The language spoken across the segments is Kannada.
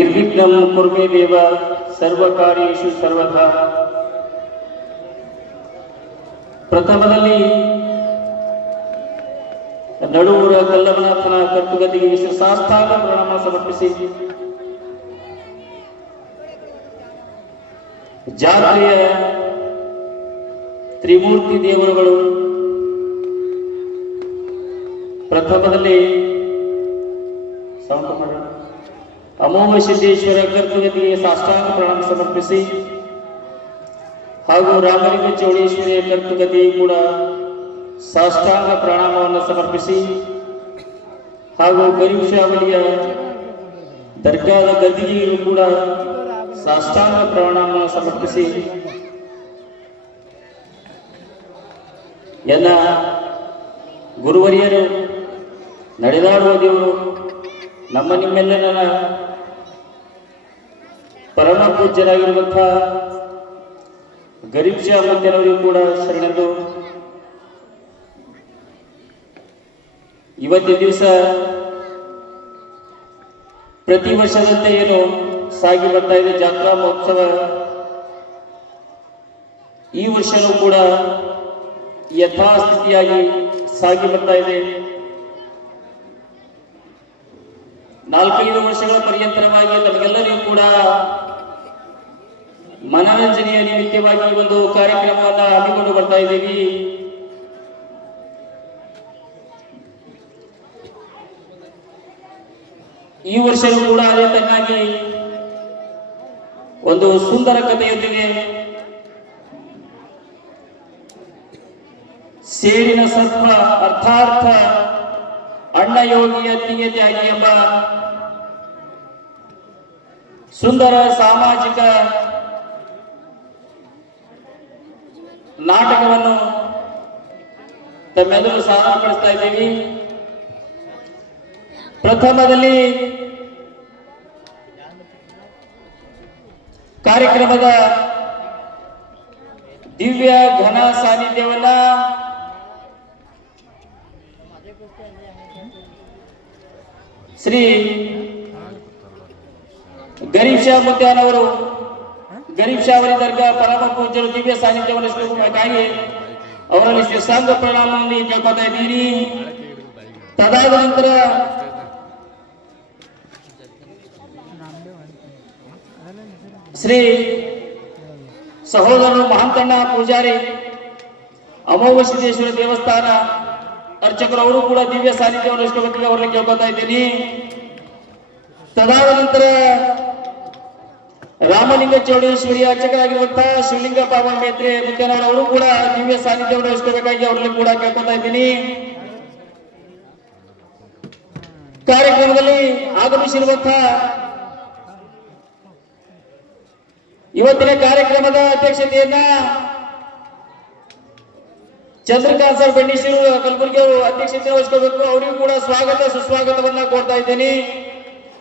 ನಿರ್ವಿಘ್ನಂ ಕುರ್ಮೇ ದೇವ ಸರ್ವಕಾರ್ಯೇಷು ಸರ್ವಥಾ. ಪ್ರಥಮದಲ್ಲಿ ನಡುವೂರ ಕಲ್ಲಮನಾಥನ ಕರ್ತುಗತಿಗೆ ಸಾಷ್ಟಾಂಗ ಪ್ರಣಾಮ ಸಮರ್ಪಿಸಿ ಜಾತ್ರೆಯ ತ್ರಿಮೂರ್ತಿ ದೇವರುಗಳು ಪ್ರಥಮದಲ್ಲಿ ಅಮೋಘ ಸಿದ್ದೇಶ್ವರ ಕರ್ತುಗತಿಗೆ ಸಾಷ್ಟಾಂಗ ಪ್ರಣಾಮ ಸಮರ್ಪಿಸಿ ಹಾಗೂ ರಾಮಲಿಂಗ ಚೌಡೇಶ್ವರಿಯ ಕರ್ತುಗತಿ ಕೂಡ ಸಾಷ್ಟಾಂಗ ಪ್ರಣಾಮವನ್ನು ಸಮರ್ಪಿಸಿ ಹಾಗೂ ಗರೀಬ್ ದರ್ಗಾದ ಗದ್ದಿಗೆಯೂ ಕೂಡ ಸಾಷ್ಟಾಂಗ ಪ್ರಣಾಮ ಸಮರ್ಪಿಸಿ ಎಲ್ಲ ಗುರುವರಿಯರು, ನಡೆದಾಡುವ ದೇವರು, ನಮ್ಮ ನಿಮ್ಮೆಲ್ಲರ ಪರಮ ಪೂಜ್ಯರಾಗಿರುವಂತಹ ಗರೀಬ್ ಶಾ ಮುತ್ತನವರಿಗೂ ಕೂಡ ಶರಣರು. ಇವತ್ತಿನ ದಿವಸ ಪ್ರತಿ ವರ್ಷದಂತೆ ಏನು ಸಾಗಿ ಬರ್ತಾ ಇದೆ ಜಾತ್ರಾ ಮಹೋತ್ಸವ, ಈ ವರ್ಷನೂ ಕೂಡ ಯಥಾಸ್ಥಿತಿಯಾಗಿ ಸಾಗಿ ಬರ್ತಾ ಇದೆ. 4-5 ವರ್ಷಗಳ ಪರ್ಯಂತರವಾಗಿ ನಮಗೆಲ್ಲರಿಗೂ ಕೂಡ ಮನರಂಜನೆಯ ನಿಮಿತ್ತವಾಗಿ ಒಂದು ಕಾರ್ಯಕ್ರಮವನ್ನು ಹಮ್ಮಿಕೊಂಡು ಬರ್ತಾ ಇದ್ದೀವಿ. ಈ ವರ್ಷವೂ ಕೂಡ ಅದೇ ತನ್ನಾಗಿ ಒಂದು ಸುಂದರ ಕಥೆಯೊಂದಿಗೆ ಸೇಡಿನ ಸರ್ಪ ಅರ್ಥಾರ್ಥ ಅಣ್ಣ ಯೋಗಿಯ ಅತ್ತಿಗೆ ತ್ಯಾಗಿ ಎಂಬ ಸುಂದರ ಸಾಮಾಜಿಕ ನಾಟಕವನ್ನು ತಮ್ಮೆಲ್ಲರೂ ಸಾದರಪಡಿಸ್ತಾ ಇದ್ದೀವಿ. ಪ್ರಥಮದಲ್ಲಿ ಕಾರ್ಯಕ್ರಮದ ದಿವ್ಯ ಘನ ಸಾನ್ನಿಧ್ಯವನ್ನ ಶ್ರೀ ಗರೀಬ್ ಶಾ ಮುತ್ಯಾನವರು, ಗರೀಬ್ ಶಾ ಅವರ ದರ್ಗಾ ಪರಮ ಪೂಜ್ಯರು ದಿವ್ಯ ಸಾನ್ನಿಧ್ಯವನ್ನು ಸ್ವೀಕರಿಸಬೇಕಾಗಿ ಅವರಲ್ಲಿ ಶಿಷ್ಟಾಂಗ ಪ್ರಣಾಮವನ್ನು ಕೇಳ್ಕೊತಾ ಇದ್ದೀರಿ. ತದಾದ ನಂತರ ಶ್ರೀ ಸಹೋದರರು ಮಹಂತಣ್ಣ ಪೂಜಾರಿ, ಅಮೋಘ ಸಿದ್ದೇಶ್ವರ ದೇವಸ್ಥಾನ ಅರ್ಚಕರು, ಅವರು ಕೂಡ ದಿವ್ಯ ಸಾನ್ನಿಧ್ಯವನ್ನು ಇಷ್ಟಪಟ್ಟು ಅವರಲ್ಲಿ ಕೇಳ್ಕೊತಾ ಇದ್ದೀನಿ. ತದಾದ ನಂತರ ರಾಮಲಿಂಗ ಚೌಡೇಶ್ವರಿ ಅರ್ಚಕರಾಗಿರುವಂತಹ ಶಿವಲಿಂಗ ಪಾವನ ಮೇತ್ರೆ ಮುತ್ಯಾನವರು, ಅವರು ಕೂಡ ದಿವ್ಯ ಸಾನ್ನಿಧ್ಯವನ್ನು ಇಷ್ಟಬೇಕಾಗಿ ಅವರಲ್ಲಿ ಕೂಡ ಕೇಳ್ಕೊತಾ ಇದ್ದೀನಿ. ಕಾರ್ಯಕ್ರಮದಲ್ಲಿ ಆಗಮಿಸಿರುವಂತಹ ಇವತ್ತಿನ ಕಾರ್ಯಕ್ರಮದ ಅಧ್ಯಕ್ಷತೆಯನ್ನ ಚಂದ್ರಕಾಂತ್ ಸರ್ ಬೆಣ್ಣಿಶೂರು ಕಲಬುರಗಿ ಅವರು ಅಧ್ಯಕ್ಷತೆ ವಹಿಸಬೇಕು. ಅವರಿಗೂ ಕೂಡ ಸ್ವಾಗತ ಸುಸ್ವಾಗತವನ್ನ ಕೋರ್ತಾ ಇದ್ದೇನೆ.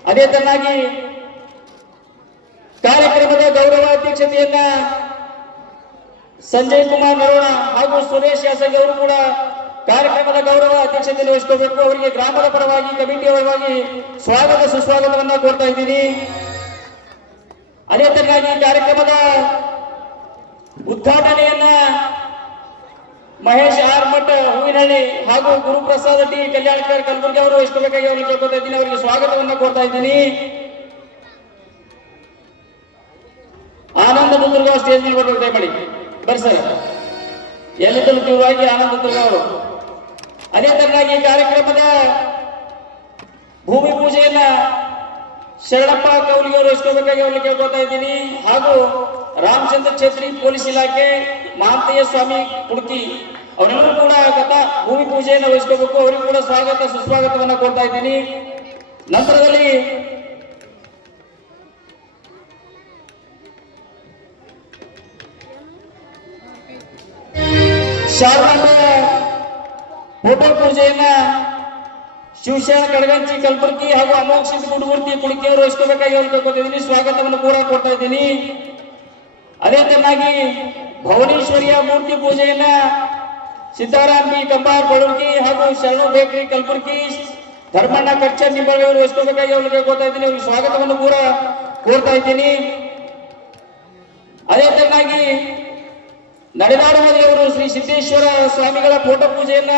ಅದೇ ತನ್ನಾಗಿ ಕಾರ್ಯಕ್ರಮದ ಗೌರವ ಅಧ್ಯಕ್ಷತೆಯನ್ನ ಸಂಜಯ್ ಕುಮಾರ್ ನರೋಣ ಹಾಗೂ ಸುರೇಶ್ ಶಾಸಕಿ ಅವರು ಕೂಡ ಕಾರ್ಯಕ್ರಮದ ಗೌರವ ಅಧ್ಯಕ್ಷತೆಯನ್ನು ವಹಿಸಬೇಕು. ಅವರಿಗೆ ಗ್ರಾಮದ ಪರವಾಗಿ, ಕಮಿಟಿಯ ಪರವಾಗಿ ಸ್ವಾಗತ ಸುಸ್ವಾಗತವನ್ನ ಕೋರ್ತಾ ಇದ್ದೀನಿ. ಅದೇ ತರನಾಗಿ ಕಾರ್ಯಕ್ರಮದ ಉದ್ಘಾಟನೆಯನ್ನ ಮಹೇಶ್ ಆರ್ ಮಠ ಹೂವಿನಹಳ್ಳಿ ಹಾಗೂ ಗುರುಪ್ರಸಾದ್ ಟಿ ಕಲ್ಯಾಣಕರ್ ಕಲಬುರಗಿ ಅವರು ವಹಿಸಬೇಕಾಗಿ ಅವರಿಗೆ ಕೇಳ್ಕೊತಾ ಇದ್ದೀನಿ. ಅವರಿಗೆ ಸ್ವಾಗತವನ್ನ ಕೋರ್ತಾ ಇದ್ದೀನಿ. ಆನಂದ ದುರ್ಗ ಸ್ಟೇಜ್ ಮೇಲೆ ಬರಬೇಕು, ದಯಮಾಡಿ ಬರ್ರಿ ಸರ್. ಎಲ್ಲಿದ್ದರೂ ತೀವ್ರವಾಗಿ ಆನಂದ ದುರ್ಗ ಅವರು. ಅದೇ ತರನಾಗಿ ಕಾರ್ಯಕ್ರಮದ ಭೂಮಿ ಪೂಜೆಯನ್ನ ಶರಣಪ್ಪ ಕೌಲಿಗೆ ಅವರು ವಹಿಸಬೇಕಾಗಿ ಅವರಿಗೆ ಕೇಳ್ಕೊತಾ ಇದ್ದೀನಿ. ಹಾಗೂ ರಾಮಚಂದ್ರ ಛೇತ್ರಿ ಪೊಲೀಸ್ ಇಲಾಖೆ, ಮಹಾಂತಯ್ಯ ಸ್ವಾಮಿ ಕುಡ್ಕಿ ಅವರೆಲ್ಲರೂ ಕೂಡ ಭೂಮಿ ಪೂಜೆಯನ್ನು ವಹಿಸಬೇಕು. ಅವರಿಗೂ ಕೂಡ ಸ್ವಾಗತ ಸುಸ್ವಾಗತವನ್ನ ಕೊಡ್ತಾ ಇದ್ದೀನಿ. ನಂತರದಲ್ಲಿ ಶಾರದಾಂಬೆಯ ಫೋಟೋ ಪೂಜೆಯನ್ನ ಶಿವಶರಣ ಕಡಗಂಚಿ ಕಲಬುರಗಿ ಹಾಗೂ ಅಮೋಘ ಸಿದ್ಧ ಗುಡುಮೂರ್ತಿ ಕುಡಿಕೆ ಅವರು ವಹಿಸಬೇಕಾಗಿ ಅವ್ರು ಕೇಳ್ಕೊತಿದ್ದೀನಿ. ಸ್ವಾಗತವನ್ನು ಕೂಡ ಕೊಡ್ತಾ ಇದ್ದೀನಿ. ಅದೇ ತರನಾಗಿ ಭುವನೇಶ್ವರಿಯ ಮೂರ್ತಿ ಪೂಜೆಯನ್ನ ಸಿದ್ದಾರಾಮ್ ಬಿ ಕಂಬಾರ್ ಬಡವರ್ಗಿ ಹಾಗೂ ಶರಣು ಬೇಕರಿ ಕಲಬುರಗಿ ಧರ್ಮಣ್ಣ ಕಚ್ಚ ನಿಂಬಾಳಿ ಅವರು ವಹಿಸ್ಕೋಬೇಕಾಗಿ ಅವ್ರಿಗೆ ಕೇಳ್ಕೊತಾ ಇದ್ದೀನಿ. ಅವ್ರಿಗೆ ಸ್ವಾಗತವನ್ನು ಕೂಡ ಕೋರ್ತಾ ಇದ್ದೀನಿ. ಅದೇ ತರನಾಗಿ ನಡೆದಾಡುವ ದೇವರು ಶ್ರೀ ಸಿದ್ದೇಶ್ವರ ಸ್ವಾಮಿಗಳ ಫೋಟೋ ಪೂಜೆಯನ್ನ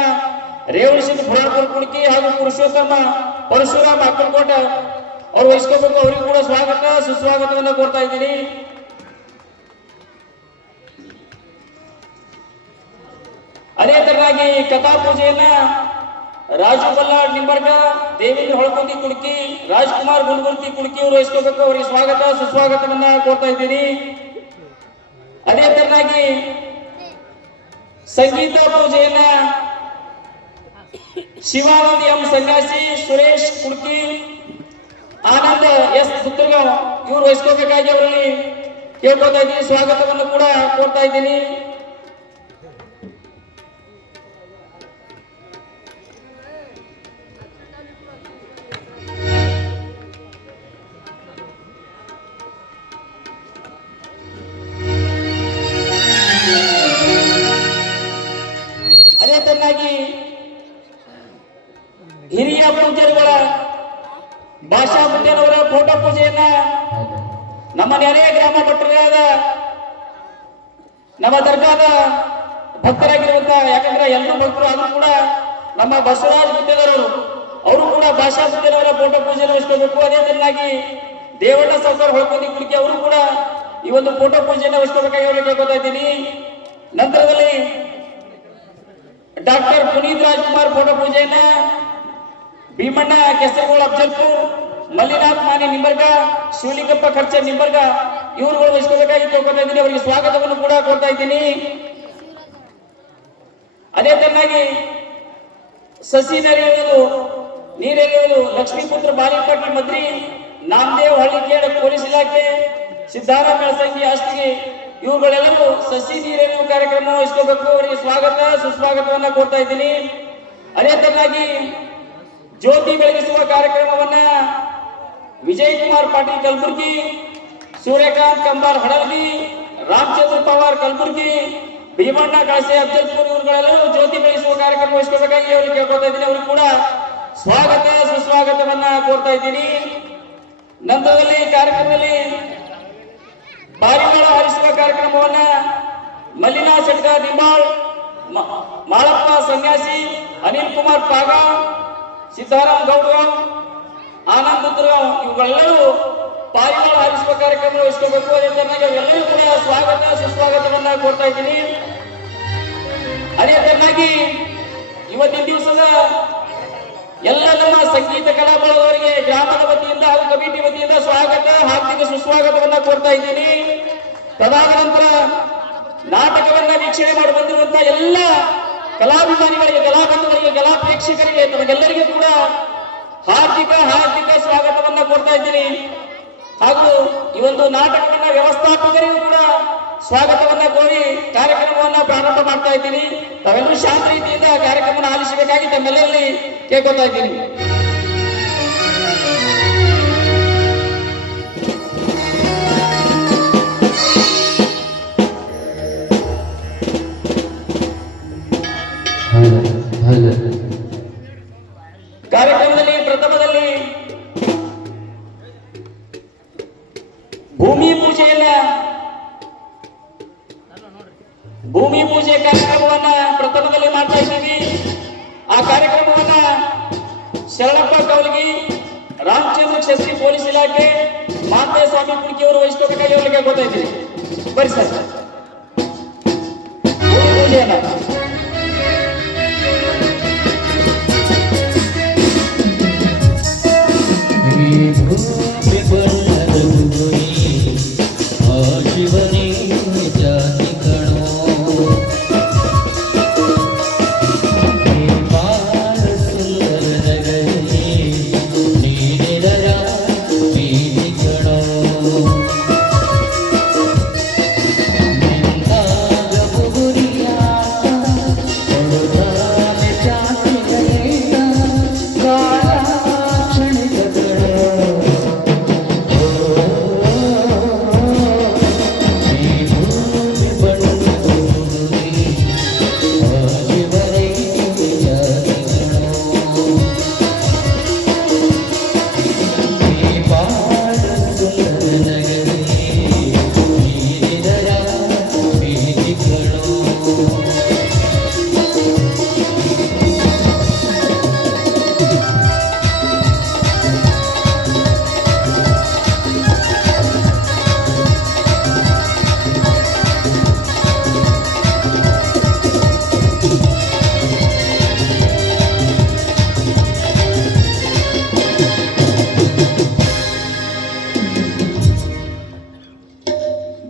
ರೇವಣಸಿದ್ಧ ಬುಡಾರ್ಪುರ ಕುಣಕಿ ಹಾಗೂ ಪುರುಷೋತ್ತಮ ಪರಶುರಾಮ ಅಕ್ಕಲಕೋಟ ಅವ್ರು ವಹಿಸ್ಕೋಬೇಕು. ಅವರಿಗೂ ಕೂಡ ಸ್ವಾಗತ ಸುಸ್ವಾಗತವನ್ನು ಕೋರ್ತಾ ಇದ್ದೀನಿ. ಅದೇ ತರನಾಗಿ ಕಥಾ ಪೂಜೆಯನ್ನ ರಾಜು ಬಲ್ಲಾಡ್ ನಿಂಬರ್ಗ, ದೇವೇಂದ್ರ ಹೊಳಕುಂದಿ ಕುಡ್ಕಿ, ರಾಜ್ಕುಮಾರ್ ಗುಲ್ಗುರ್ತಿ ಕುಡ್ಕಿ ಅವರು ವಹಿಸ್ಕೋಬೇಕು. ಅವರಿಗೆ ಸ್ವಾಗತ ಸುಸ್ವಾಗತವನ್ನ ಕೋರ್ತಾ ಇದ್ದೀನಿ. ಅದೇ ತರನಾಗಿ ಸಂಗೀತ ಪೂಜೆಯನ್ನ ಶಿವಾನಂದ್ ಎಂ ಸನ್ಯಾಸಿ, ಸುರೇಶ್ ಕುಡ್ಕಿ, ಆನಂದ್ ಎಸ್ ಸುತ್ತೂರ್ಗಾಂವ್ ಇವರು ವಹಿಸ್ಕೋಬೇಕಾಗಿ ಅವರಲ್ಲಿ ಕೇಳ್ಕೊತಾ ಇದ್ದೀನಿ. ಸ್ವಾಗತವನ್ನು ಕೂಡ ಕೋರ್ತಾ ಇದ್ದೀನಿ. ಅದೇ ತರನಾಗಿ ಹಿರಿಯ ಪೂಜಾರಿಗಳ ಭಾಷಾ ಮುದ್ದೆನವರ ಫೋಟೋ ಪೂಜೆಯನ್ನ ನಮ್ಮ ನೆರೆಯ ಗ್ರಾಮ ಭಟ್ರಾದ ನಮ್ಮ ದರ್ಗಾದ ಭಕ್ತರಾಗಿರುವಂತ, ಯಾಕಂದ್ರೆ ಎಲ್ಲರೂ ಭಕ್ತರು ಆದ್ರೂ ಕೂಡ ನಮ್ಮ ಬಸವರಾಜ್ ಮುದ್ದೆದವರು ಅವರು ಕೂಡ ಭಾಷಾ ಮುದ್ದೆನವರ ಫೋಟೋ ಪೂಜೆಯನ್ನು ವಹಿಸ್ಕೋಬೇಕು. ಅದೇ ತರನಾಗಿ ದೇವಣ್ಣ ಸಾವ್ಕಾರ್ ಹೊಳಕೊಂಡಿ ಕುಡಿಕೆ ಅವರು ಕೂಡ ಈ ಒಂದು ಫೋಟೋ ಪೂಜೆಯನ್ನು ವಹಿಸ್ಕೋಬೇಕಾಗಿ ಅವರಿಗೆ ಕೇಳ್ಕೊತಾ ಇದ್ದೀನಿ. ನಂತರದಲ್ಲಿ ಡಾಕ್ಟರ್ ಪುನೀತ್ ರಾಜ್ಕುಮಾರ್ ಫೋಟೋ ಪೂಜೆಯನ್ನ ಭೀಮಣ್ಣ ಕೆಸರಗೋಳ ಅಫ್ಜಲ್ಪುರ್, ಮಲ್ಲಿನಾಥ್ ಮಾನಿ ನಿಂಬರ್ಗ, ಶಿವಲಿಂಗಪ್ಪ ಖರ್ಚ ನಿಂಬರ್ಗ ಇವರುಗಳು ವಹಿಸ್ಕೋಬೇಕಾಗಿ ಕೇಳ್ಕೊತಾ ಇದ್ದೀನಿ. ಅವರಿಗೆ ಸ್ವಾಗತವನ್ನು ಕೂಡ ಕೊಡ್ತಾ ಇದ್ದೀನಿ. ಅದೇ ತರನಾಗಿ ಸಸಿ ನೆರೆಯುವುದು ನೀರೆರೆಯುವುದು ಲಕ್ಷ್ಮೀಪುತ್ರ ಬಾಲಿಪಾಟೀಲ್ ಮಂತ್ರಿ, ನಾಮದೇವ್ ಹಳ್ಳಿಕೇಡ್ ಪೊಲೀಸ್ ಇಲಾಖೆ, ಸಿದ್ದಾರಾಮ ಬೆಳಸಂಗಿ ಅಷ್ಟಿಗೆ ಇವುಗಳೆಲ್ಲರೂ ಸಸಿ ನೀರೆರೆಯುವ ಕಾರ್ಯಕ್ರಮ ವಹಿಸ್ಕೋಬೇಕು. ಅವರಿಗೆ ಸ್ವಾಗತ ಸುಸ್ವಾಗತವನ್ನ ಕೊಡ್ತಾ ಇದ್ದೀನಿ. ಅದೇ ತರನಾಗಿ ಜ್ಯೋತಿ ಬೆಳಗಿಸುವ ಕಾರ್ಯಕ್ರಮವನ್ನ ವಿಜಯ್ ಕುಮಾರ್ ಪಾಟೀಲ್ ಕಲಬುರ್ಗಿ, ಸೂರ್ಯಕಾಂತ್ ಕಂಬಾರ್ ಹಡಲ್ಗಿ, ರಾಮಚಂದ್ರ ಪವಾರ್ ಕಲಬುರ್ಗಿ, ಭೀಮಣ್ಣ ಕಳಸೆ ಅಫ್ಜಲ್ಪುರ್ ಇವರುಗಳೆಲ್ಲರೂ ಜ್ಯೋತಿ ಬೆಳಗಿಸುವ ಕಾರ್ಯಕ್ರಮ ವಹಿಸ್ಕೋಬೇಕಾಗಿ ಅವರಿಗೆ ಕೇಳ್ಕೊತಾ ಇದ್ದೀನಿ. ಅವರು ಕೂಡ ಸ್ವಾಗತ ಸುಸ್ವಾಗತವನ್ನ ಕೋರ್ತಾ ಇದ್ದೀನಿ. ನಂತರದಲ್ಲಿ ಕಾರ್ಯಕ್ರಮದಲ್ಲಿ ಬಾರಿಗಳ ಹಾರಿಸುವ ಕಾರ್ಯಕ್ರಮವನ್ನ ಮಲ್ಲಿನಾ ಶೆಟ್ಕ ನಿಂಬಾಳ್, ಮಾಳಪ್ಪ ಸನ್ಯಾಸಿ, ಅನಿಲ್ ಕುಮಾರ್ ಪಾಗ, ಸಿದ್ದಾರಾಮ್ ಗೌಡ್ರಾವ್, ಆನಂದ್ ಉದ್ರಾವ್ ಇವುಗಳೆಲ್ಲರೂ ಪಾರಿವಾಳ ಹಾರಿಸುವ ಕಾರ್ಯಕ್ರಮ ವಹಿಸ್ಕೋಬೇಕು. ಅದೇ ತರನಾಗಿ ಎಲ್ಲರೂ ಕೂಡ ಸ್ವಾಗತ ಸುಸ್ವಾಗತವನ್ನ ಕೋರ್ತಾ ಇದ್ದೀನಿ. ಅದೇ ತರನಾಗಿ ಇವತ್ತಿನ ದಿವಸದ ಎಲ್ಲ ನಮ್ಮ ಸಂಗೀತ ಕಲಾಬಳದವರಿಗೆ ಗ್ರಾಮದ ವತಿಯಿಂದ ಹಾಗೂ ಕಮಿಟಿ ವತಿಯಿಂದ ಸ್ವಾಗತ ಹಾರ್ದಿಕ ಸುಸ್ವಾಗತವನ್ನ ಕೋರ್ತಾ ಇದ್ದೀನಿ. ತದಾದ ನಂತರ ನಾಟಕವನ್ನ ವೀಕ್ಷಣೆ ಮಾಡಿ ಬಂದಿರುವಂತಹ ಎಲ್ಲ ಕಲಾಭಿಮಾನಿಗಳಿಗೆ, ಕಲಾಬಂಧುಗಳಿಗೆ, ಕಲಾ ಪ್ರೇಕ್ಷಕರಿಗೆ ತಮಗೆಲ್ಲರಿಗೂ ಕೂಡ ಹಾರ್ದಿಕ ಸ್ವಾಗತವನ್ನ ಕೋರ್ತಾ ಇದ್ದೀನಿ. ಹಾಗೂ ಈ ಒಂದು ನಾಟಕವನ್ನ ವ್ಯವಸ್ಥಾಪಕರಿಗೂ ಕೂಡ ಸ್ವಾಗತವನ್ನ ಕೋರಿ ಕಾರ್ಯಕ್ರಮವನ್ನ ಪ್ರಾರಂಭ ಮಾಡ್ತಾ ಇದ್ದೀನಿ. ತಾವೆಲ್ಲರೂ ಶಾಂತ ರೀತಿಯಿಂದ ಕಾರ್ಯಕ್ರಮವನ್ನು ಆಲಿಸಬೇಕಾಗಿ ತಮ್ಮೆಲ್ಲರಲ್ಲಿ ಕೇಳ್ಕೊತಾ ಇದ್ದೀನಿ. ಕಾರ್ಯಕ್ರಮದಲ್ಲಿ ಪ್ರಥಮದಲ್ಲಿ ಭೂಮಿ ಪೂಜೆ ಕಾರ್ಯಕ್ರಮವನ್ನ ಪ್ರಥಮದಲ್ಲಿ ಮಾಡ್ತಾ ಇದ್ದೀವಿ. ಆ ಕಾರ್ಯಕ್ರಮವನ್ನ ಶರಣಪ್ಪ ಕೌಲಗಿ, ರಾಮಚಂದ್ರ ಕ್ಷತ್ರಿ ಪೊಲೀಸ್ ಇಲಾಖೆ, ಮಾತೆ ಸ್ವಾಮಿ ಕುಡ್ಕಿ ಅವರು ವಹಿಸ್ಕೋಬೇಕಾಗಿ ಅವರಿಗೆ ಗೊತ್ತಾಯ್ತೀವಿ. ಬರಿ ಸರ್ ಭೂಮಿ ಪೂಜೆಯನ್ನ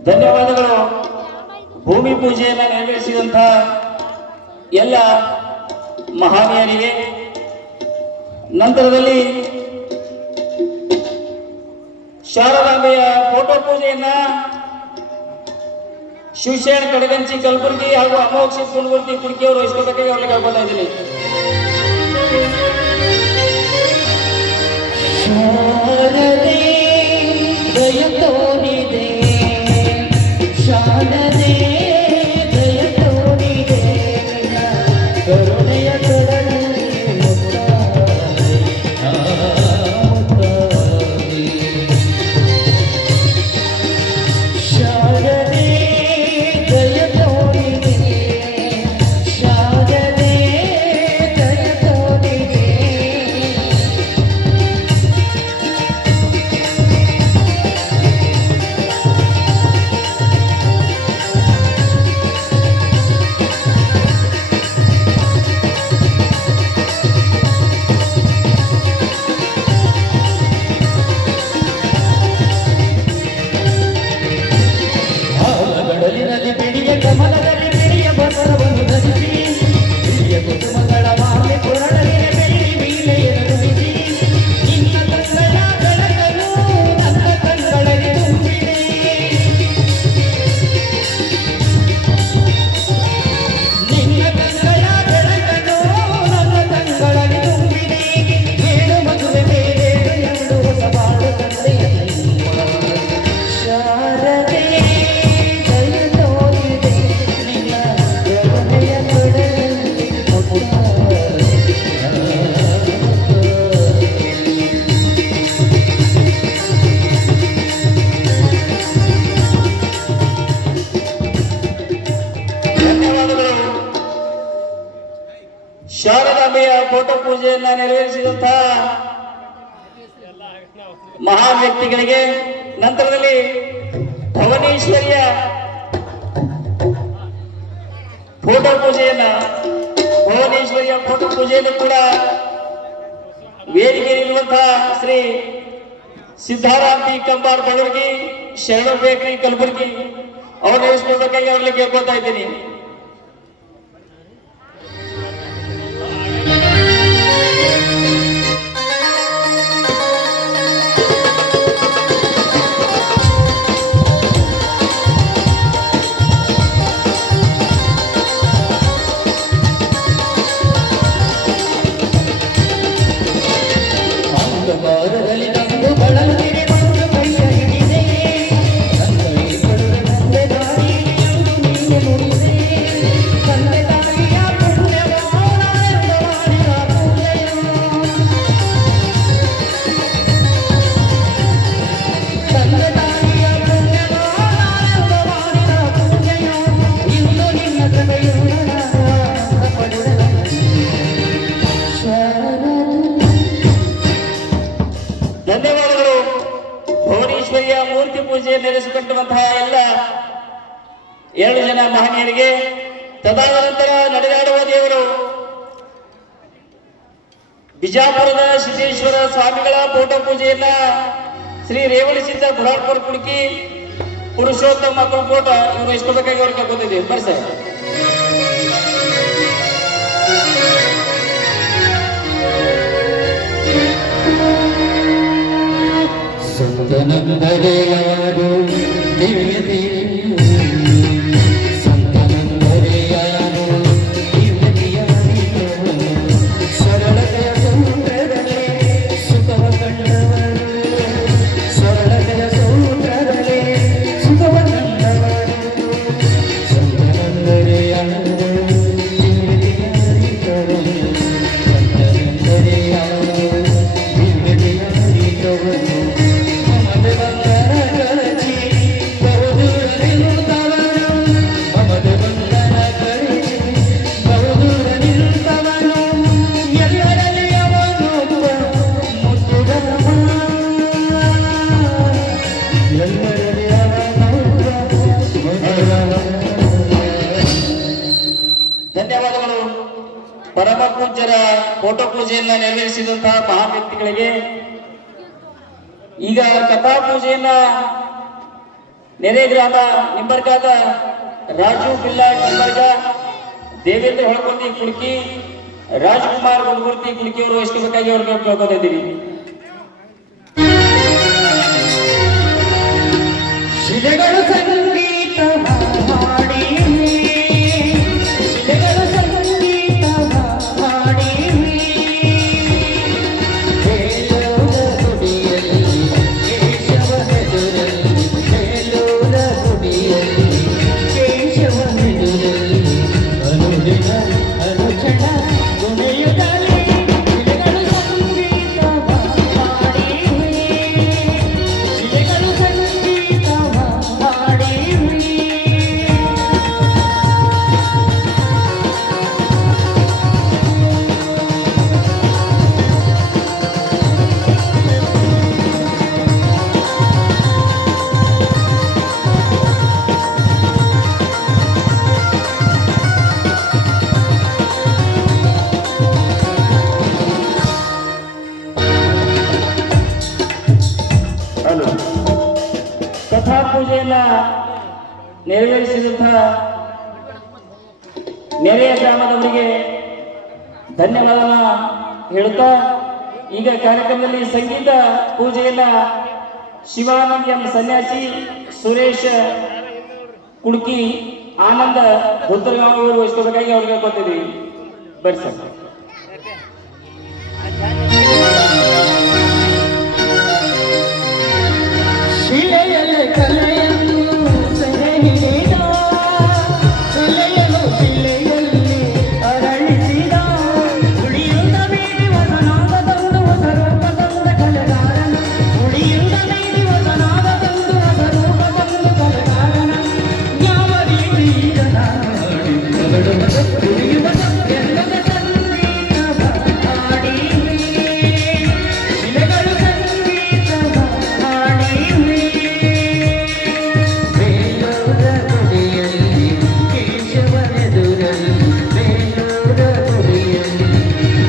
ಧನ್ಯವಾದಗಳು. ಭೂಮಿ ಪೂಜೆಯನ್ನು ನೆರವೇರಿಸಿದಂತಹ ಎಲ್ಲ ಮಹಾನೀಯರಿಗೆ. ನಂತರದಲ್ಲಿ ಶಾರದಾಂಬೆಯ ಫೋಟೋ ಪೂಜೆಯನ್ನ ಶಿವಶರಣ ಕಡಗಂಚಿ ಕಲಬುರ್ಗಿ ಹಾಗೂ ಅಮೋಕ್ಷ ಕುಣಗುರ್ತಿ ಕುಡ್ಕಿ ಅವರು ವಹಿಸ್ಕೋಬೇಕಾಗಿ ಅವ್ರಿಗೆ ಹೇಳ್ಕೊತಾ ಇದ್ದೀನಿ. ಶಾರದೆ ದಯ ತೋರಿದೆ, ಶಾರದೆ ದಯ ತೋರಿದೆ, ಕರುಣೆಯ ಕಡಲಲ್ಲಿ ಮುತ್ತಾದೆ, ಮುತ್ತಾದೆ. ಶಾರದೆ ದಯ ತೋರಿದೆ, ಶಾರದೆ ದಯ ತೋರಿದೆ. ಹಾಲಗಡಲಿನಲ್ಲಿ ಬಿಳಿಯ ಕಮಲದಲ್ಲಿ ಬಿಳಿಯ ಬಸರವನ್ನು ಧರಿಸಿ, ಬಿಳಿಯ ಕುಸುಮಗಳ ಮಾಲೆ ಕೊರಳಲಿನ ಬೆಳ್ಳಿ ವೀಣೆಯನ್ನು ನುಡಿಸಿ, ನಿನ್ನ ಕಂಗಳ ಬೆಳಕನ್ನು ನನ್ನ ಕಂಗಳಲ್ಲಿ ತುಂಬಿದೆ. ನಿನ್ನ ಕಂಗಳ ಬೆಳಕನ್ನು ನನ್ನ ಕಂಗಳಲ್ಲಿ ತುಂಬಿದೆ. ಏಳು ಮದುವೆ ಮೇಲೆ ಎರಡು ಹೊಸ ಬಾಳು ತಂದೆಯ ಶಾರದೆ ದಯ ತೋರಿದೆ, ನಿನ್ನ ಕರುಣೆಯ ಕಡಲಲ್ಲಿ ಮುತ್ತಾದೆ. ಧನ್ಯವಾದಗಳು. ಶಾರದಾಂಬೆಯ ಫೋಟೋ ಪೂಜೆಯನ್ನ ನೆರವೇರಿಸಿದಂತಹ ಮಹಾನ್ ವ್ಯಕ್ತಿಗಳಿಗೆ. ನಂತರದಲ್ಲಿ ಭುವನೇಶ್ವರಿಯ ಫೋಟೋ ಪೂಜೆಯನ್ನು ಕೂಡ ವೇದಿಕೆಯಲ್ಲಿರುವಂತಹ ಶ್ರೀ ಸಿದ್ಧಾರಾಂತಿ ಕಂಬಾರ್ ಬಡವರ್ಗಿ, ಶರಣ ಬೇಕರಿ ಕಲಬುರ್ಗಿ ಅವರು ನೆರವೇರಿಸಬೇಕಾಗಿ ಅವರಲ್ಲಿ ಕೇಳ್ಕೊತಾ ಇದ್ದೀನಿ. ಅಂಧಕಾರದಲ್ಲಿ ನಂದು ಬಳಲುತ್ತಿದೆ ಒಂದು ಕೈಯ ಹಿಡಿದೆ, ಕೈ ಕೊಡುವೆ ಮುಂದೆ ದಾರಿ ಎಂದು ನೀನೆ ನುಡಿದೆ. ತಂದೆ ತಾಯಿಯ ಪುಣ್ಯವೋ ನಾನೆಂದು ಮಾಡಿದ ಪೂಜೆಯೋ, ತಂದೆ ತಾಯಿಯ ಪುಣ್ಯವೋ ನಾನೆಂದು ಮಾಡಿದ ಪೂಜೆಯೋ, ಇಂದು ನಿನ್ನ ಕೃಪೆಯುಳ್ಳ ನಾನು ಪಡೆದ ಧನ್ಯವಾದಗಳು. ಭುವನೇಶ್ವರಿಯ ಮೂರ್ತಿ ಪೂಜೆ ನೆರವೇರಿಸಿಕೊಟ್ಟಂತಹ ಎಲ್ಲ 2 ಜನ ಮಹನೀಯರಿಗೆ. ತದನಂತರ ನಡೆದಾಡುವ ದೇವರು ಬಿಜಾಪುರದ ಸಿದ್ದೇಶ್ವರ ಸ್ವಾಮಿಗಳ ಫೋಟೋ ಪೂಜೆಯನ್ನ ಶ್ರೀ ರೇವಣಸಿದ್ದ ಗುರಾಡ್ಪುರ ಕುಡ್ಕಿ ಪುರುಷೋತ್ತಮ ಮಕ್ಕಳ ಫೋಟೋ ಇವರು ವಹಿಸ್ಕೋಬೇಕಾಗಿ ಅವ್ರಿಗೆ ಗೊತ್ತಿದೆ. ಬರ್ರಿ ಸರ್. ಸಂತನೆಂದರೆ ಯಾರು ದಿವ್ಯ ದೇವರು, ಸಂತನೆಂದರೆ ಯಾರು ದಿವ್ಯ ದೇವರು, ಸರಳತೆಯ ಸೂತ್ರದಲ್ಲಿ ಸುಖವ ಕಂಡವರು, ಸರಳತೆಯ ಸೂತ್ರದಲ್ಲಿ ಸುಖವ ಕಂಡವರು. ಸಂತನೆಂದರೆ ಯಾರು ದಿವ್ಯ ದೇವರು, ಸಂತನೆಂದರೆ ಯಾರು ದಿವ್ಯ ದೇವರು. ಧನ್ಯವಾದಗಳು. ಪರಮ ಪೂಜ್ಯರ ಫೋಟೋ ಪೂಜೆಯನ್ನ ನೆರವೇರಿಸಿದಂತಹ ಮಹಾನ್ ವ್ಯಕ್ತಿಗಳಿಗೆ. ಈಗ ಕಥಾ ಪೂಜೆಯನ್ನ ನೆರೆ ಗ್ರಾಮ ನಿಂಬರ್ಗಾದ ರಾಜು ಬಿಲ್ಲಾ ನಿಂಬರ್ಗ, ದೇವೇಂದ್ರ ಹೊಳಕೊಂಡಿ ಕುಳ್ಕಿ, ರಾಜ್ಕುಮಾರ್ ಗುಲ್ಗುರ್ತಿ ಕುಳ್ಕಿ ಅವರು ಎಷ್ಟು ಬೇಕಾಗಿ ಅವ್ರಿಗೆ ಕೇಳ್ಕೊತಾ ಇದ್ದೀವಿ. ಶಿಲೆಗಳು ಸಂಗೀತ ಹಾಡಿ, ಶಿಲೆಗಳು ಸಂಗೀತ ಹಾಡಿ, ಬೇಲೂರ ಗುಡಿಯಲ್ಲಿ ಕೇಶವನೆದುರಲ್ಲಿ, ಬೇಲೂರ ಗುಡಿಯಲ್ಲಿ ಕೇಶವನೆದುರಲ್ಲಿ ಅನುದಿನ ಅನುಕ್ಷಣ ಗುಣಯುಗಲಿ ಶಿಲೆಗಳು ಸಂಗೀತ ಹಾಡಿ, ಶಿಲೆಗಳು ಸಂಗೀತ ಹಾಡಿ. ಹಲೋ. ಕಥಾ ಪೂಜೆಯನ್ನ ನೆರವೇರಿಸಿದಂತಹ ನೆರೆಯ ಗ್ರಾಮದವರಿಗೆ ಧನ್ಯವಾದನ ಹೇಳುತ್ತಾ, ಈಗ ಕಾರ್ಯಕ್ರಮದಲ್ಲಿ ಸಂಗೀತ ಪೂಜೆಯನ್ನ ಶಿವಾನಂದ್ ಎಂ ಸನ್ಯಾಸಿ, ಸುರೇಶ್ ಕುಡ್ಕಿ, ಆನಂದ ದೊಡ್ಡಗಾಂವ್ ಅವರು ವಹಿಸ್ಕೋಬೇಕಾಗಿ ಅವ್ರಿಗೆ ಕೊಟ್ಟಿದ್ದೀವಿ. ಬರ್ರಿ ಸರ್. ಶಿಲೆಯಲೆ ಕಲೆಯನ್ನು ಸೆರೆ ಹಿಡಿದ, ಶಿಲೆಯಲು ಶಿಲೆಯಲ್ಲಿ ಅರಳಿಸಿದ, ಉಳಿಯುತ್ತ ಮೀರಿ ವಸನಾದ ತಂದು ಹೊಸ ರೂಪ ತಂದ ಕಲೆಗಾರನ, ಉಳಿಯುತ್ತ ಮೀರಿ ವಸನಾದ ತಂದು ಹೊಸ ರೂಪ ತಂದ ಕಲೆಗಾರನ, ಯಾವ ರೀತಿ ನಾಡಿ ಉಳಿಯುವ ಎಲ್ಲದ ಸಂಗೀತ ಹಾಡಿ, ಶಿಲೆಗಳು ಸಂಗೀತ ಹಾಡಿ. ಬೇಲೂರ ಗುಡಿಯಲ್ಲಿ ಕೇಶವನೆದುರಲ್ಲಿ, ಬೇಲೂರ ಗುಡಿಯಲ್ಲಿ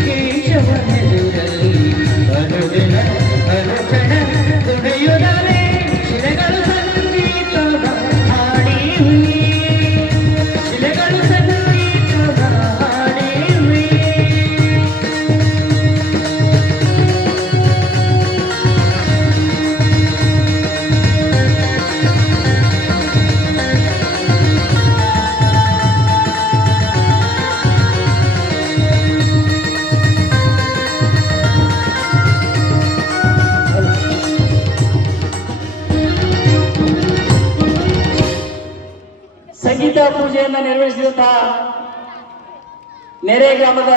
ಕೇಶವನೆದುರಲ್ಲಿ ಅನುದಿನ ಅನುಕ್ಷಣ ದುಡಿಯುತ್ತಲೇ ಶಿಲೆಗಳು ಸಂಗೀತ ಹಾಡಿ, ಶಿಲೆಗಳು ಸಂಗೀತ ಹಾಡಿ. ಸಂಗೀತ ಪೂಜೆಯನ್ನು ನೆರವೇರಿಸಿದಂತಹ ನೆರೆ ಗ್ರಾಮದ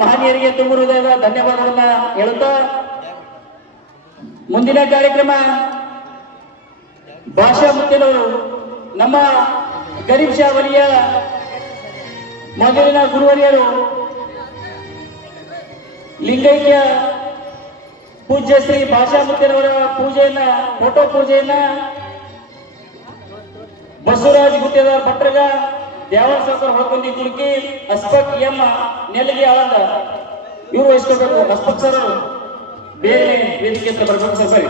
ಮಹನೀಯರಿಗೆ ತುಂಬ ಹೃದಯದ ಧನ್ಯವಾದವನ್ನ ಹೇಳುತ್ತಾ, ಮುಂದಿನ ಕಾರ್ಯಕ್ರಮ ಭಾಷಾ ಮುತ್ತಿನವರು ನಮ್ಮ ಗರೀಬ್ ಶಾ ವಲಿಯ ಮೊದಲಿನ ಗುರುವರಿಯರು ಲಿಂಗೈಕ್ಯ ಪೂಜ್ಯ ಶ್ರೀ ಭಾಷಾ ಮುತ್ತಿನವರ ಪೂಜೆಯನ್ನ, ಫೋಟೋ ಪೂಜೆಯನ್ನ ಬಸವರಾಜ್ ಗುತ್ತೇದಾರ್ ಭಟ್ರಗ, ದ್ಯಾವರ ಸಾಕರ್ ಹೊಳಕೊಂಡಿ ಕುಳ್ಕಿ, ಅಸ್ಪಕ್ ಎಂ ನೆಲಗಿ ಆಳಂದ ಇವರು ವಹಿಸ್ಕೋಬೇಕು. ಅಸ್ಪಕ್ ಸರ್ ಬೇರೆ ವೇದಿಕೆ ಅಂತ ಬರ್ಬೇಕು ಸರ್. ಸರಿ.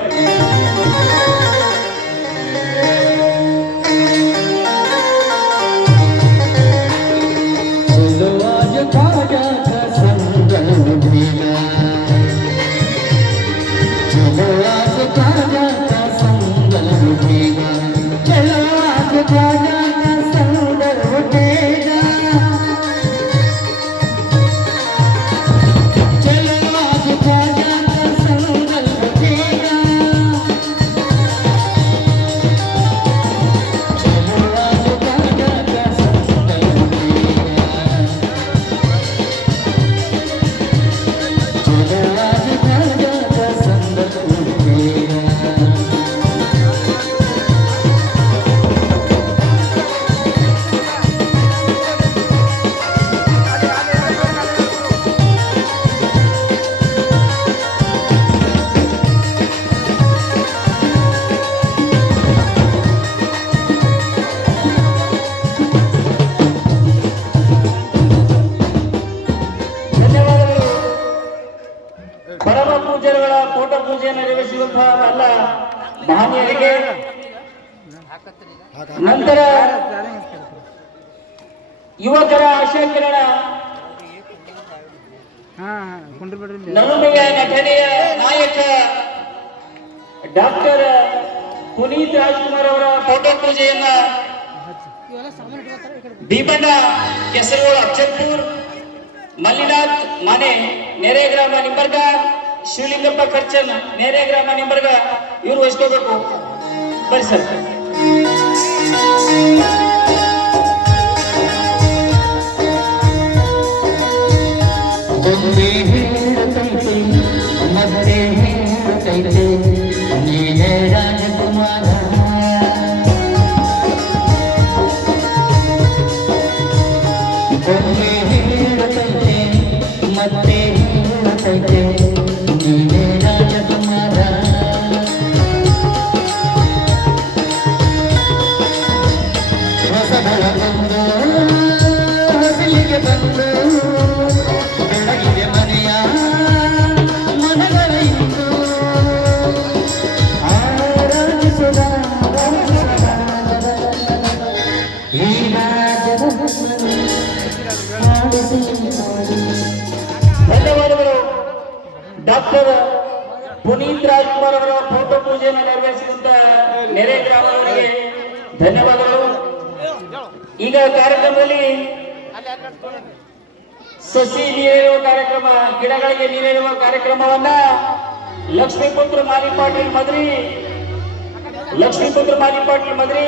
चलो आज ख्वाजा का संगम भीगा, चलो आज ख्वाजा का संगम भीगा, चलो आज ख्वाजा का संगम भीगा, चलो आज ख्वाजा का संगम भीगा, चलो आज ख्वाजा का संगम भीगा, चलो आज ख्वाजा का संगम भीगा. ಧನ್ಯವಾದಗಳು. ಪರಮ ಪೂಜ್ಯರುಗಳ ಫೋಟೋ ಪೂಜೆಯನ್ನು ನೆರವೇರಿಸಿದಂತಹ ಎಲ್ಲ ಮಹನೀಯರಿಗೆ ನಂತರ ಯುವಕರ ಆಶಾ ಕಿರಣ ನಮ್ಮಯ ನಟನೆಯ ನಾಯಕ ಡಾಕ್ಟರ್ ಪುನೀತ್ ರಾಜ್ಕುಮಾರ್ ಅವರ ಫೋಟೋ ಪೂಜೆಯನ್ನ ಭೀಮಣ್ಣ ಕೆಸರಗೋಳ ಅಫಜಲ್ಪುರ್, ಮಲ್ಲಿನಾಥ್ ಮಾನೆ ನೆರೆ ಗ್ರಾಮ ನಿಂಬರ್ಗ, ಶಿವಲಿಂಗಪ್ಪ ಖರ್ಚನ್ ನೆರೆ ಗ್ರಾಮ ನಿಂಬರ್ಗ ಇವರು ವಹಿಸ್ಕೋಬೇಕು. ಬರ್ರಿ ಸರ್. ಒಂದೇ ಹೇಳುತ್ತೈತೆ ಮತ್ತೆ ಹೇಳುತ್ತೈತೆ ನೀನೇ ರಾಜಕುಮಾರ. ಒಂದೇ ಹೇಳುತ್ತೈತೆ ಮತ್ತೆ ಹೇಳುತ್ತೈತೆ ನೀನೇ ರಾಜಕುಮಾರ. ಹೊಸ ಬೆಳಗೊಂದು ಹಸಿಲಿಗೆ ಬಂದು ಧನ್ಯವಾದಗಳು. ಡಾಕ್ಟರ್ ಪುನೀತ್ ರಾಜ್ಕುಮಾರ್ ಅವರ ಫೋಟೋ ಪೂಜೆಯನ್ನು ನೆರವೇರಿಸಿದಂತ ನೆರೆ ಗ್ರಾಮದವರಿಗೆ ಧನ್ಯವಾದಗಳು. ಈಗ ಕಾರ್ಯಕ್ರಮದಲ್ಲಿ ಸಸಿ ನೀರೆರುವ ಕಾರ್ಯಕ್ರಮ, ಗಿಡಗಳಿಗೆ ನೀರೆರುವ ಕಾರ್ಯಕ್ರಮವನ್ನ ಲಕ್ಷ್ಮೀಪುತ್ರ ಮಾಲಿಪಾಟೀಲ್ ಮದ್ರಿ,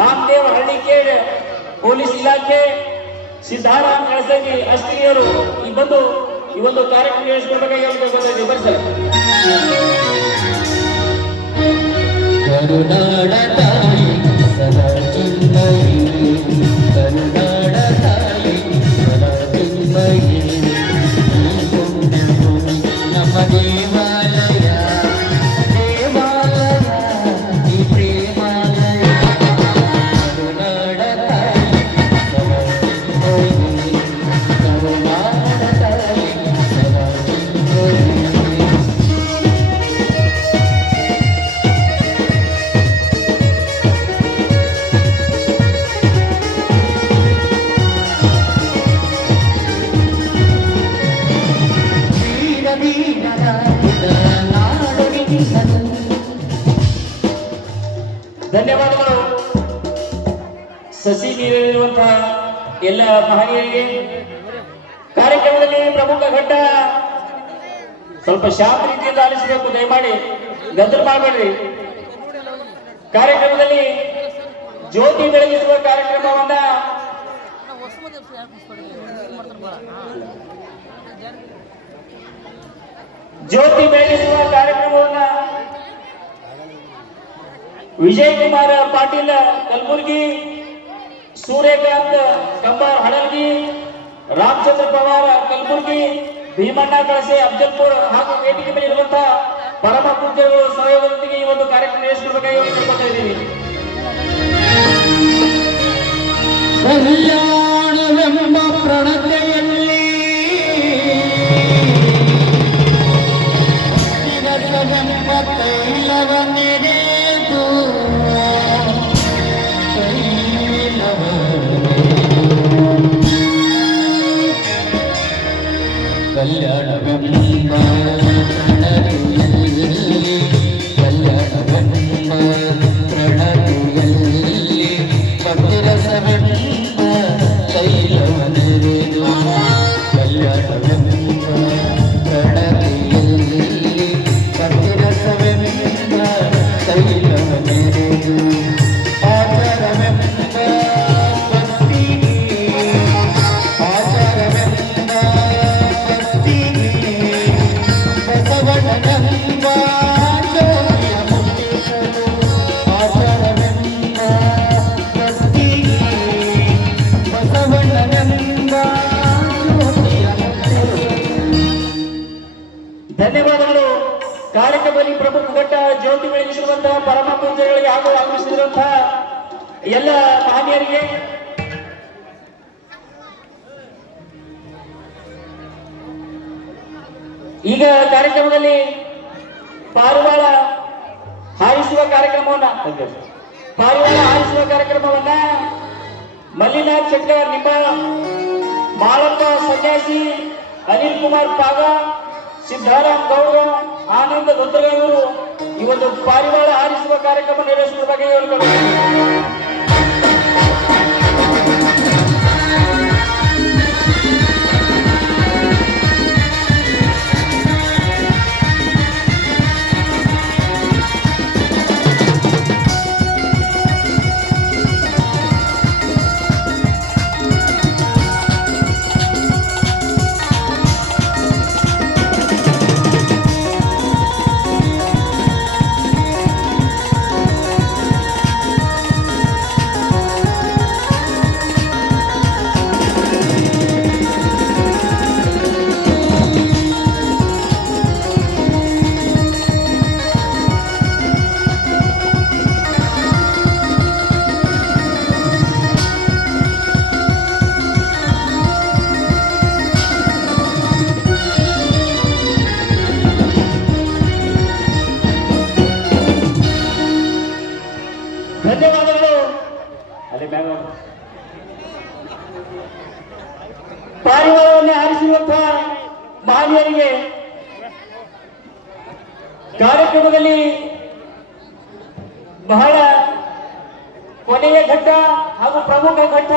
ನಾಮದೇವ್ ಹಳ್ಳಿಕೇಡ್ ಪೊಲೀಸ್ ಇಲಾಖೆ, ಸಿದ್ದಾರಾಮ್ ಕಳಸಂಗಿ ಅಸ್ತಿರಿಯರು ಈ ಬಂದು ಈ ಒಂದು ಕಾರ್ಯಕ್ರಮ ನಡೆಸಿಕೊಳ್ಬೇಕಾಗಿ ಗೊತ್ತಾಯ್ತು. ಬರ್ರಿ ಸರ್. ಕರುನಾಡ ತಾಯಿ ಸದಾ ಚಿನ್ಮಯಿ, ಕರುನಾಡ ತಾಯಿ ಸದಾ ಚಿನ್ಮಯಿ, ನಮ್ಮ ದೇವಾಲಯ ದೇವಾಲಯ ಈ ಪ್ರೇಮಾಲಯ. ಕರುನಾಡ ತಾಯಿ ಸದಾ ಚಿನ್ಮಯಿ, ಕರುನಾಡ ತಾಯಿ ಸದಾ ಚಿನ್ಮಯಿ. ಧನ್ಯವಾದಗಳು. ಸಸಿ ನೀರಿರುವಂತಹ ಎಲ್ಲ ಮಹನೀಯರಿಗೆ. ಕಾರ್ಯಕ್ರಮದಲ್ಲಿ ಪ್ರಮುಖ ಘಟ್ಟ ಸ್ವಲ್ಪ ಶಾಂತ ರೀತಿಯಿಂದ ಆಲಿಸಬೇಕು. ದಯಮಾಡಿ ಗದ್ದಲ ಮಾಡಬೇಡ್ರಿ. ಕಾರ್ಯಕ್ರಮದಲ್ಲಿ ಜ್ಯೋತಿ ಬೆಳಗಿಸುವ ಕಾರ್ಯಕ್ರಮವನ್ನ ವಿಜಯ್ ಕುಮಾರ್ ಪಾಟೀಲ್ ಕಲಬುರ್ಗಿ, ಸೂರ್ಯಕಾಂತ್ ಕಂಬಾರ್ ಹಡಲ್ಗಿ, ರಾಮಚಂದ್ರ ಪವಾರ್ ಕಲಬುರ್ಗಿ, ಭೀಮಣ್ಣ ಕಳಸೆ ಅಫಜಲ್ಪುರ್ ಹಾಗೂ ವೇದಿಕೆ ಮೇಲೆ ಇರುವಂತಹ ಪರಮ ಪೂಜ್ಯರು ಸಹಯೋಗದೊಂದಿಗೆ ಈ ಒಂದು ಕಾರ್ಯಕ್ರಮ ನಡೆಸಿಕೊಡಬೇಕಾಗಿ ಕೇಳ್ಕೊತಾ ಇದ್ದೀವಿ. ಕಲ್ಯಾಣವೆಂಬ ಪ್ರಣತೆಯಲ್ಲಿ ವಿರಸವೆಂಬ ತೈಲವನ್ನೆರೆದು ಕಲ್ಯಾಣವೆಂಬ ಪ್ರಣತೆಯಲ್ಲಿ, ಕಲ್ಯಾಣವೆಂಬ ಪ್ರಣತೆಯಲ್ಲಿ ಭಕ್ತಿರಸವೆಂಬ ತೈಲವನ್ನೆರೆದು, ಕಲ್ಯಾಣವೆಂಬ ಪ್ರಣತೆಯಲ್ಲಿ ಭಕ್ತಿರಸವೆಂಬ ತೈಲವನ್ನೆರೆದು, ಆಚಾರವೆಂಬ ಭಕ್ತಿಗೆ, ಆಚಾರವೆಂಬ ಭಕ್ತಿಗೆ ಬಸವಣ್ಣನೆಂಬ ಜ್ಯೋತಿಯ ಮುಟ್ಟಿಸಲು, ಆಚಾರವೆಂಬ ಭಕ್ತಿಗೆ ಬಸವಣ್ಣನೆಂಬ ಜ್ಯೋತಿಯ ಮುಟ್ಟಿಸಲು. ಧನ್ಯವಾದಗಳು. ಕಾರ್ಯಕ್ರಮದಲ್ಲಿ ಪ್ರಮುಖ ಘಟ್ಟ ಜ್ಯೋತಿ ಬೆಳಗಿಸಿರುವಂತಹ ಪರಮ ಪೂಜೆಗಳಿಗೆ ಹಾಗೂ ಆಗಮಿಸಿರುವಂತಹ ಎಲ್ಲ ಮಹನೀಯರಿಗೆ ಈಗ ಕಾರ್ಯಕ್ರಮದಲ್ಲಿ ಪಾರಿವಾಳ ಹಾರಿಸುವ ಕಾರ್ಯಕ್ರಮವನ್ನ ಪಾರಿವಾಳ ಆರಿಸುವ ಕಾರ್ಯಕ್ರಮವನ್ನ ಮಲ್ಲಿನಾಥ್ ಶೆಟ್ಟರ್ ನಿಮ್ಮ ಮಾಳಪ್ಪ ಸನ್ಯಾಸಿ, ಅನಿಲ್ ಕುಮಾರ್ ಪಾಗ, ಸಿದ್ದಾರಾಮ್ ಗೌಡ, ಆನಂದ ದೊಡ್ಡಗೌಡರು ಈ ಒಂದು ಪಾರಿವಾಳ ಆರಿಸುವ ಕಾರ್ಯಕ್ರಮ ನೆರವೇರಿಸುವ ಬಗ್ಗೆ ಹೇಳ್ತಾರೆ. ಧನ್ಯವಾದಗಳು. ಅದೇ ಪಾರಿವಾಳವನ್ನು ಆರಿಸಿರುವಂತಹ ಮಹನೀಯರಿಗೆ ಕಾರ್ಯಕ್ರಮದಲ್ಲಿ ಬಹಳ ಕೊನೆಯ ಘಟ್ಟ ಹಾಗೂ ಪ್ರಮುಖ ಘಟ್ಟ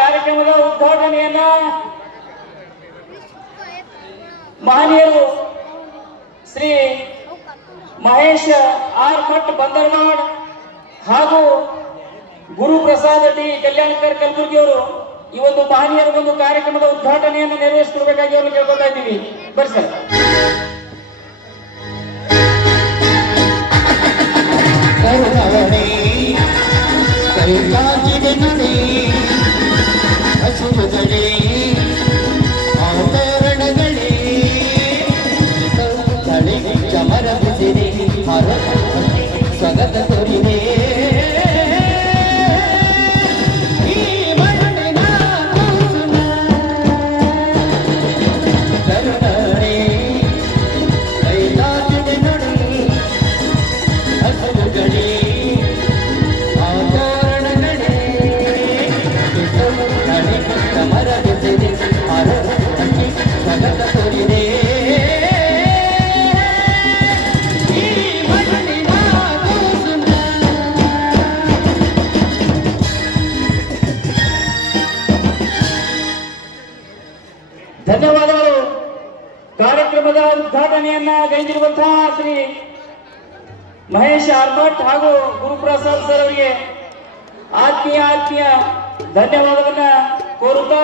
ಕಾರ್ಯಕ್ರಮದ ಉದ್ಘಾಟನೆಯನ್ನ ಮಹನೀಯರು ಶ್ರೀ ಮಹೇಶ್ ಆರ್ ಭಟ್ ಬಂದರ್ನಾಡ್ ಹಾಗೂ ಗುರುಪ್ರಸಾದ್ ಟಿ ಕಲ್ಯಾಣಕರ್ ಕಲಬುರ್ಗಿ ಅವರು ಈ ಒಂದು ಮಹನೀಯರ ಒಂದು ಕಾರ್ಯಕ್ರಮದ ಉದ್ಘಾಟನೆಯನ್ನು ನೆರವೇರಿಸಿಕೊಡಬೇಕಾಗಿ ಅವರನ್ನು ಕೇಳ್ಕೊತಾ ಇದ್ದೀವಿ. ಬರ್ರಿ ಸರ್. ಕರುಣವಣೆ ಕೈಲಾಜಿಗೆ ನಡೆ ಹಸುರುಗಳೇ ಆಭರಣಗಳೇ ತಲೆ ಚಮರ ಬಿಸಿರೆ ಸ್ವಗತ ತೋರಿದೆ ಈ ಮಣ್ಣಿನ ಕೂಸುನ ಕರುಣವಣೆ ಕೈಲಾಜಿಗೆ ನಡೆ ಹಸುರುಗಳೇ ಆಭರಣಗಳೇ ಚಮರ ಬಿಸಿರೆ ಸ್ವಗತ ತೋರಿದೆ ಧನ್ಯವಾದಗಳು. ಕಾರ್ಯಕ್ರಮದ ಉದ್ಘಾಟನೆಯನ್ನ ಗೈದಿರುವಂತಹ ಶ್ರೀ ಮಹೇಶ್ ಆರ್ ಭಟ್ ಹಾಗೂ ಗುರುಪ್ರಸಾದ್ ಸರ್ ಅವರಿಗೆ ಆತ್ಮೀಯ ಧನ್ಯವಾದವನ್ನ ಕೋರುತ್ತಾ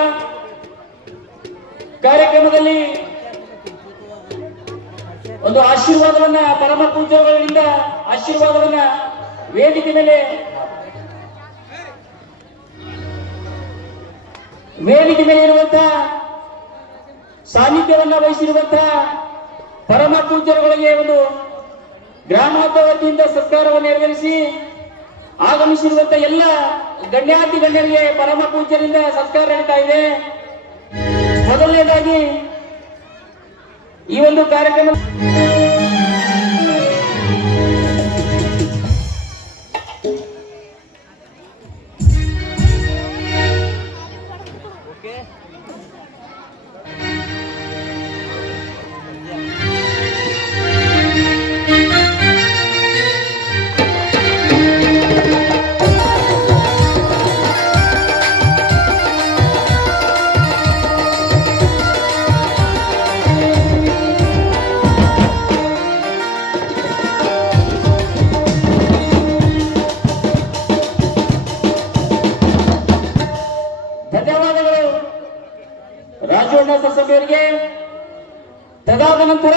ಕಾರ್ಯಕ್ರಮದಲ್ಲಿ ಒಂದು ಆಶೀರ್ವಾದವನ್ನ ಪರಮ ಪೂಜ್ಯಗಳಿಂದ ಆಶೀರ್ವಾದವನ್ನ ವೇದಿಕೆ ಮೇಲೆ ಇರುವಂತಹ ಸಾನ್ನಿಧ್ಯವನ್ನ ವಹಿಸಿರುವಂತಹ ಪರಮ ಪೂಜ್ಯರುಗಳಿಗೆ ಒಂದು ಗ್ರಾಮದ ವತಿಯಿಂದ ಸತ್ಕಾರವನ್ನು ನೆರವೇರಿಸಿ ಆಗಮಿಸಿರುವಂತಹ ಎಲ್ಲ ಗಣ್ಯಾತಿ ಗಣ್ಯರಿಗೆ ಪರಮ ಪೂಜ್ಯರಿಂದ ಸತ್ಕಾರ ನಡೀತಾ ಇದೆ. ಮೊದಲನೇದಾಗಿ ಈ ಒಂದು ಕಾರ್ಯಕ್ರಮ ಸಭೆಯವರಿಗೆ ತದಾದ ನಂತರ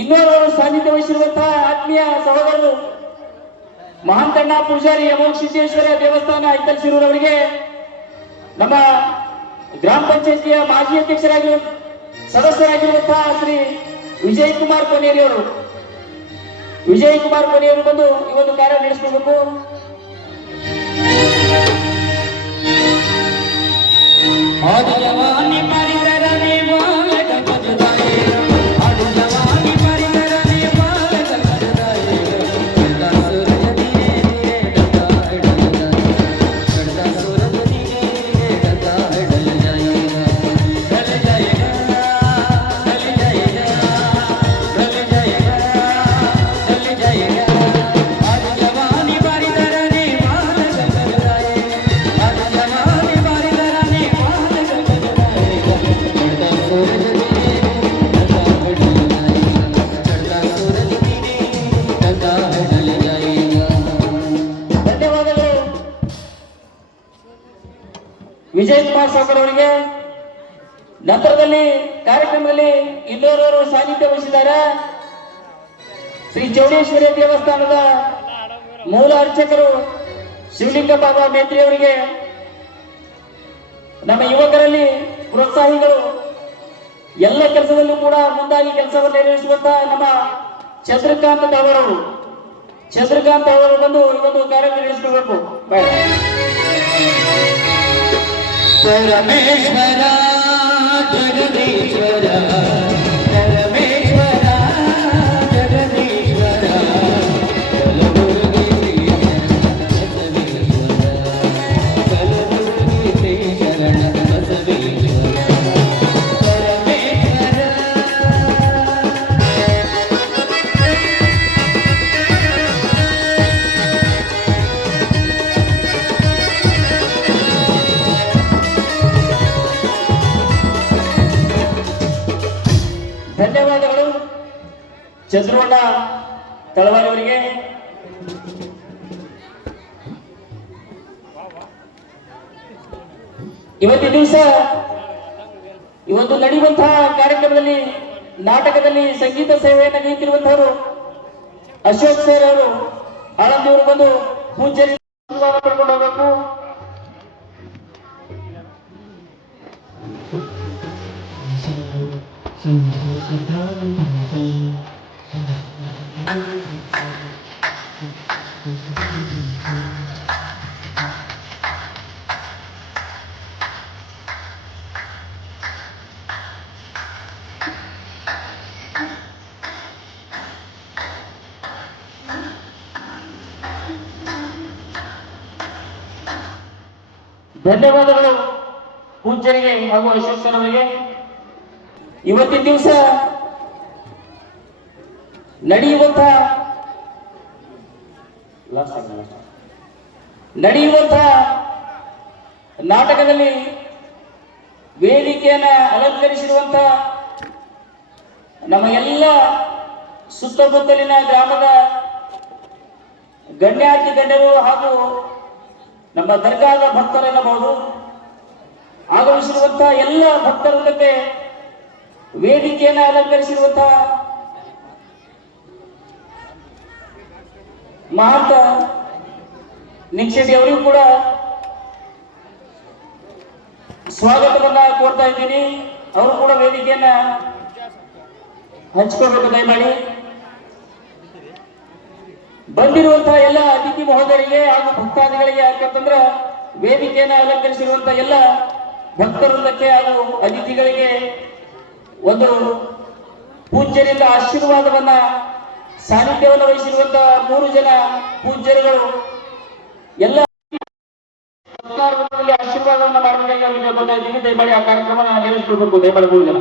ಇನ್ನೋರ್ವರು ಸಾನ್ನಿಧ್ಯ ವಹಿಸಿರುವಂತಹ ಆತ್ಮೀಯ ಸಹೋದರರು ಮಹಾಂತಣ್ಣ ಪೂಜಾರಿ ಅಮೋಘ ಸಿದ್ದೇಶ್ವರ ದೇವಸ್ಥಾನ ಹಿತಲ್ಸಿರೂರವರಿಗೆ, ನಮ್ಮ ಗ್ರಾಮ ಪಂಚಾಯತಿಯ ಮಾಜಿ ಸದಸ್ಯರಾಗಿರುವಂತಹ ಶ್ರೀ ವಿಜಯ್ ಕುಮಾರ್ ಕೊನೇರಿಯವರು ಬಂದು ಈ ಒಂದು ಕಾರ್ಯ ನಡೆಸಬೇಕು. जवानी परिधरने वाले बजदाए, जवानी परिधरने वाले बजदाए, ವಿಜಯ್ ಕುಮಾರ್ ಸಾಗರ್ ಅವರಿಗೆ. ನಂತರದಲ್ಲಿ ಕಾರ್ಯಕ್ರಮದಲ್ಲಿ ಇನ್ನೋರ್ವರು ಸಾನ್ನಿಧ್ಯ ವಹಿಸಿದ್ದಾರೆ. ಶ್ರೀ ಚೌಡೇಶ್ವರಿ ದೇವಸ್ಥಾನದ ಮೂಲ ಅರ್ಚಕರು ಶಿವಲಿಂಗ ಬಾಬಾ ಮೇತ್ರಿ ಅವರಿಗೆ, ನಮ್ಮ ಯುವಕರಲ್ಲಿ ಪ್ರೋತ್ಸಾಹಿಗಳು, ಎಲ್ಲ ಕೆಲಸದಲ್ಲೂ ಕೂಡ ಮುಂದಾಗಿ ಕೆಲಸವನ್ನು ನಿರ್ವಹಿಸುವಂತಹ ನಮ್ಮ ಚಂದ್ರಕಾಂತ್ ಅವರು ಬಂದು ಈ ಒಂದು ಕಾರ್ಯಕ್ರಮ ನಡೆಸಿಕೊಳ್ಬೇಕು. ಪರಮೇಶ್ವರ ಜಗದೀಶ್ವರ ಪರಮೇಶ್ವರ ಜಗದೀಶ್ವರ ಕಲಬುರ್ಗಿ ಶ್ರೀ ಬಸವೇಶ್ವರ ಕಲಬುರ್ಗಿ ಶ್ರೀ ಶರಣ ಬಸವೇಶ್ವರ ಪರಮೇಶ್ವರ. ಧನ್ಯವಾದಗಳು ಚಂದ್ರವಣ್ಣ ತಳವಾರಿ ಅವರಿಗೆ. ಇವತ್ತಿನ ದಿವಸ ಇವತ್ತು ನಡೆಯುವಂತಹ ಕಾರ್ಯಕ್ರಮದಲ್ಲಿ ನಾಟಕದಲ್ಲಿ ಸಂಗೀತ ಸೇವೆಯನ್ನು ನೀಡುತ್ತಿರುವಂತಹವರು ಅಶೋಕ್ ಸರ್ ಅವರು ಆಳಂದಿಯವರು ಬಂದು ಪೂಜಾರಿ ಕರ್ಕೊಂಡು ಹೋಗಬೇಕು. ಧನ್ಯವಾದಗಳು ಪೂಜ್ಯರಿಗೆ ಹಾಗೂ ಅಶೋಕ್ ಸರ್ ಅವರಿಗೆ. ಇವತ್ತಿನ ದಿವಸ ನಡೆಯುವಂತಹ ನಾಟಕದಲ್ಲಿ ವೇದಿಕೆಯನ್ನು ಅಲಂಕರಿಸಿರುವಂತಹ ನಮ್ಮ ಎಲ್ಲ ಸುತ್ತಮುತ್ತಲಿನ ಗ್ರಾಮದ ಗಣ್ಯಾತಿ ಗಣ್ಯರು ಹಾಗೂ ನಮ್ಮ ದರ್ಗಾದ ಭಕ್ತರೆನ್ನಬಹುದು, ಆಗಮಿಸಿರುವಂತಹ ಎಲ್ಲ ಭಕ್ತರೊಂದಿಗೆ ವೇದಿಕೆಯನ್ನು ಅಲಂಕರಿಸಿರುವಂತಹ ಮಹಂತ ನಿಕ್ಷೇಪಿ ಅವರಿಗೂ ಕೂಡ ಸ್ವಾಗತವನ್ನ ಕೋರ್ತಾ ಇದ್ದೀನಿ. ಅವರು ಕೂಡ ವೇದಿಕೆಯನ್ನ ಹಂಚ್ಕೋಬೇಕು ದಯಮಾಡಿ. ಬಂದಿರುವಂತಹ ಎಲ್ಲ ಅತಿಥಿ ಮಹೋದಯರಿಗೆ ಹಾಗೂ ಭಕ್ತಾದಿಗಳಿಗೆ ಯಾಕಂತಂದ್ರೆ ವೇದಿಕೆಯನ್ನ ಅಲಂಕರಿಸಿರುವಂತಹ ಎಲ್ಲ ಭಕ್ತವೃಂದಕ್ಕೆ ಹಾಗೂ ಅತಿಥಿಗಳಿಗೆ ಒಂದು ಪೂಜ್ಯರಿಂದ ಆಶೀರ್ವಾದವನ್ನ ಸಾನ್ನಿಧ್ಯವನ್ನು ವಹಿಸಿರುವಂತಹ 3 ಜನ ಪೂಜ್ಯರುಗಳು ಎಲ್ಲ ಆಶೀರ್ವಾದವನ್ನು ಮಾಡಬೇಕಾಗಿ ಅವರಿಗೆ ಬರ್ತಾ ಇದ್ದೀವಿ. ದಯಮಾಡಿ ಆ ಕಾರ್ಯಕ್ರಮ ನೆರವೇರಿಸಿಕೊಳ್ಬೇಕು. ದಯಮಾಡಿ 3 ಜನ.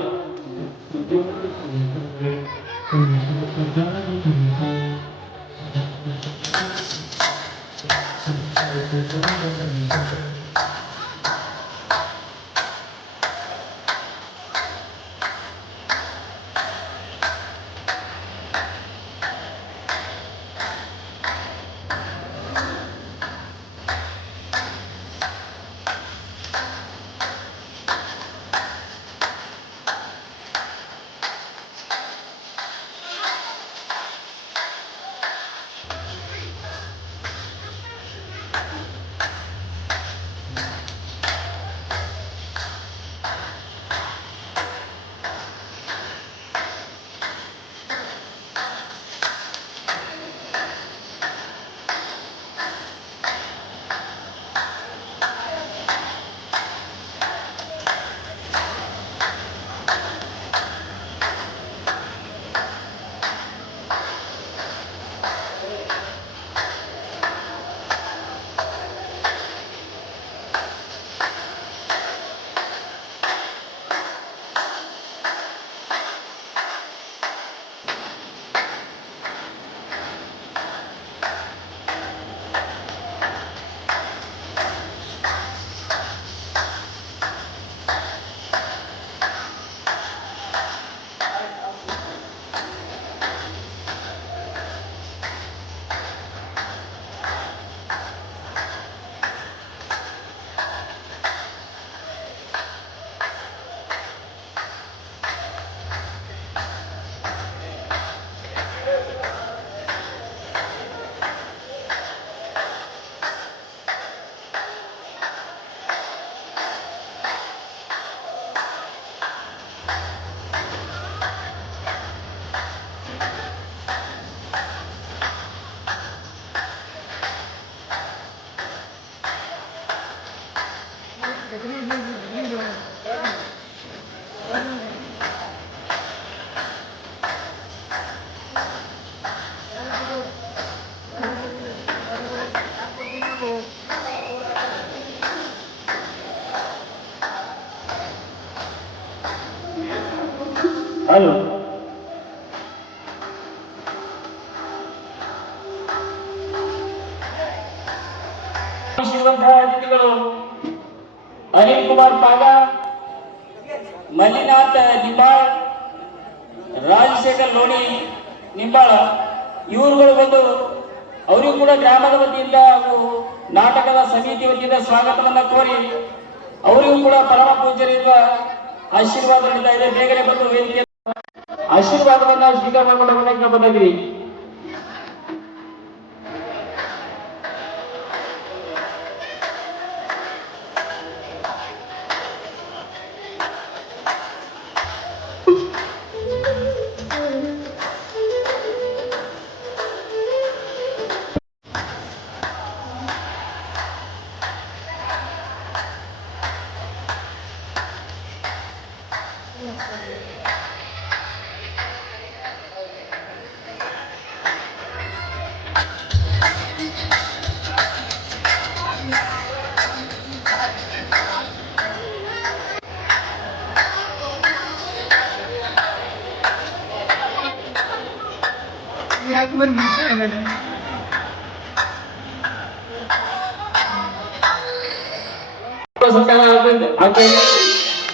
ಹಲೋ ಅತಿಥಿಗಳು ಅನಿಲ್ ಕುಮಾರ್ ಪಾಗ, ಮಲ್ಲಿನಾಥ್ ನಿಂಬಾಳ್, ರಾಜಶೇಖರ್ ಲೋಣಿ ನಿಂಬಾಳ, ಇವರುಗಳು ಬಂದು ಅವರಿಗೂ ಕೂಡ ಗ್ರಾಮದ ವತಿಯಿಂದ ಹಾಗೂ ನಾಟಕದ ಸಮಿತಿ ವತಿಯಿಂದ ಸ್ವಾಗತವನ್ನ ಕೋರಿ ಅವರಿಗೂ ಕೂಡ ಪರಮ ಪೂಜ್ಯರಿಂದ ಆಶೀರ್ವಾದ ನೀಡ್ತಾ ಇದೆ. ಬೇಗನೆ ಬಂದು ವೇದಿಕೆ ಆಶೀರ್ವಾದವನ್ನ ಸ್ವೀಕಾರ ಮಾಡಿಕೊಂಡು ಬಂದಿದ್ದೀವಿ.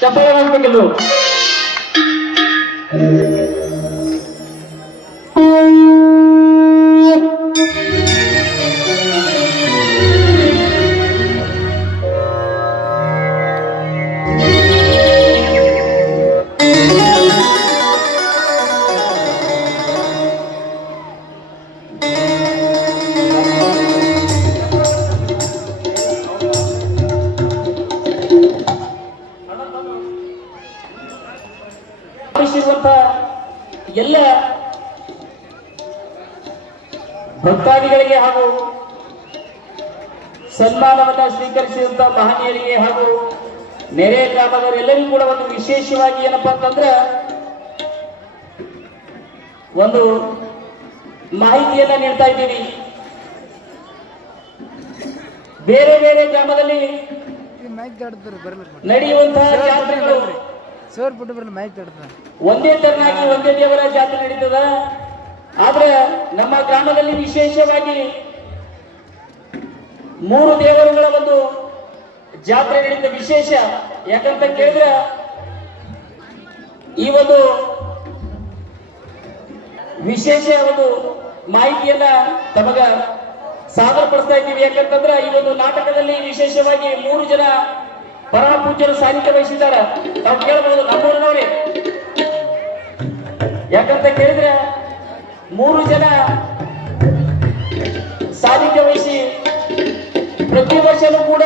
ಚಪ್ಪಾಳೆ ಮಾಡ್ಬೇಕಿಲ್ಲ. ಎಲ್ಲ ಭಕ್ತಾದಿಗಳಿಗೆ ಹಾಗೂ ಸನ್ಮಾನವನ್ನ ಸ್ವೀಕರಿಸಿದಂತ ಮಹನೀಯರಿಗೆ ಹಾಗೂ ನೆರೆ ಗ್ರಾಮದವರೆಲ್ಲರಿಗೂ ಕೂಡ ಒಂದು ವಿಶೇಷವಾಗಿ ಏನಪ್ಪಾ ಅಂತಂದ್ರ ಒಂದು ಮಾಹಿತಿಯನ್ನ ನೀಡ್ತಾ ಇದ್ದೀವಿ. ಬೇರೆ ಬೇರೆ ಗ್ರಾಮದಲ್ಲಿ ನಡೆಯುವಂತಹ ಜಾತ್ರೆಗಳು ಒಂದೇ ತರನಾಗಿ ಒಂದೇ ದೇವರ ಜಾತ್ರೆ ನಡೀತದ. ಆದ್ರೆ ನಮ್ಮ ಗ್ರಾಮದಲ್ಲಿ ವಿಶೇಷವಾಗಿ 3 ದೇವರುಗಳ ಒಂದು ಜಾತ್ರೆ ನಡೀತ ವಿಶೇಷ. ಯಾಕಂತ ಕೇಳಿದ್ರೆ ಈ ಒಂದು ವಿಶೇಷ ಒಂದು ಮಾಹಿತಿಯನ್ನ ತಮಗ ಸಾದರ ಪಡಿಸ್ತಾ ಇದ್ದೀವಿ. ಯಾಕಂತಂದ್ರೆ ಈ ಒಂದು ನಾಟಕದಲ್ಲಿ ವಿಶೇಷವಾಗಿ 3 ಜನ ಪರಮ ಪೂಜ್ಯರು ಸಾನ್ನಿಧ್ಯ ವಹಿಸಿದ್ದಾರೆ. ತಾವು ಕೇಳಬಹುದು ನಮ್ಮೂರಿನವರೇ. ಯಾಕಂತ ಕೇಳಿದ್ರೆ 3 ಜನ ಸಾನ್ನಿಧ್ಯ ವಹಿಸಿ ಪ್ರತಿ ವರ್ಷನೂ ಕೂಡ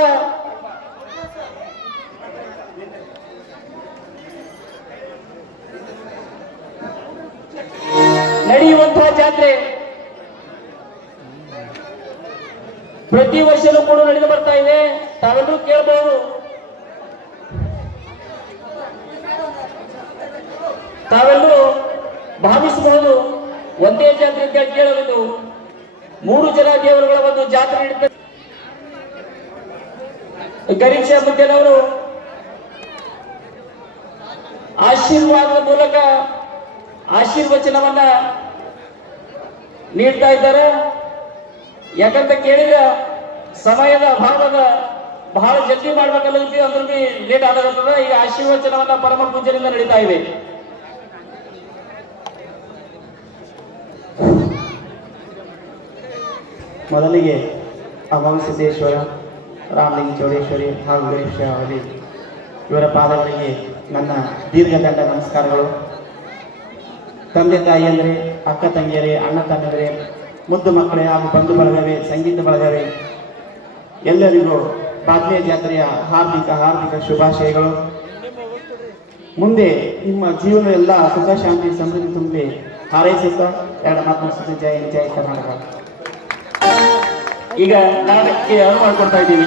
ನಡೆಯುವಂತಹ ಜಾತ್ರೆ ಪ್ರತಿ ವರ್ಷನೂ ಕೂಡ ನಡೆದು ಬರ್ತಾ ಇದೆ. ತಾವೆಲ್ಲರೂ ಕೇಳಬಹುದು, ತಾವೆಲ್ಲರೂ ಭಾವಿಸಬಹುದು ಒಂದೇ ಜಾತ್ರೆ ಅಂತ ಕೇಳಬಹುದು. 3 ಜನ ದೇವರುಗಳ ಒಂದು ಜಾತ್ರೆ ನಡೀತದೆ. ಗರೀಬ್ ಶಾ ಮುದ್ದೇನವರು ಆಶೀರ್ವಾದದ ಮೂಲಕ ಆಶೀರ್ವಚನವನ್ನ ನೀಡ್ತಾ ಇದ್ದಾರೆ. ಯಾಕಂತ ಕೇಳಿದ್ರೆ ಸಮಯದ ಅಭಾವದ ಬಹಳ ಜಲ್ದಿ ಮಾಡ್ಬೇಕಲ್ಲ ಅಂದ್ರೆ ಲೇಟ್ ಆಗತ್ತದ. ಈಗ ಆಶೀರ್ವಚನವನ್ನ ಪರಮ ಪೂಜ್ಯರಿಂದ ನಡೀತಾ ಇದೆ. ಮೊದಲಿಗೆ ಅಮಂಸಿದ್ದೇಶ್ವರ, ರಾಮಲಿಂಗ ಚೌಡೇಶ್ವರಿ ಹಾಗೂ ಗಣೇಶ ಅವರಿ ಇವರ ಪಾದಗಳಿಗೆ ನನ್ನ ದೀರ್ಘದಂಡ ನಮಸ್ಕಾರಗಳು. ತಂದೆ ತಾಯಿಯಂದರೆ, ಅಕ್ಕ ತಂಗಿಯರೇ, ಅಣ್ಣ ತಮ್ಮಂದರೆ, ಮುದ್ದು ಮಕ್ಕಳೇ ಹಾಗೂ ಬಂಧು ಬಳಗವೇ, ಸಂಗೀತ ಬಳಗವೇ, ಎಲ್ಲರಿಗೂ ಬಾದ್ಮೆ ಜಾತ್ರೆಯ ಹಾರ್ದಿಕ ಶುಭಾಶಯಗಳು. ಮುಂದೆ ನಿಮ್ಮ ಜೀವನ ಎಲ್ಲ ಸುಖ ಶಾಂತಿ ಸಮೃದ್ಧಿ ತುಂಬಿ ಹಾರೈಸುತ್ತಾ 2 ಮಾತು ಜೈ ಜೈ ಕರ್ನಾಟಕ. ಈಗ ನಾಟಕಕ್ಕೆ ಅನುವು ಮಾಡಿಕೊಡ್ತಾ ಇದ್ದೀವಿ.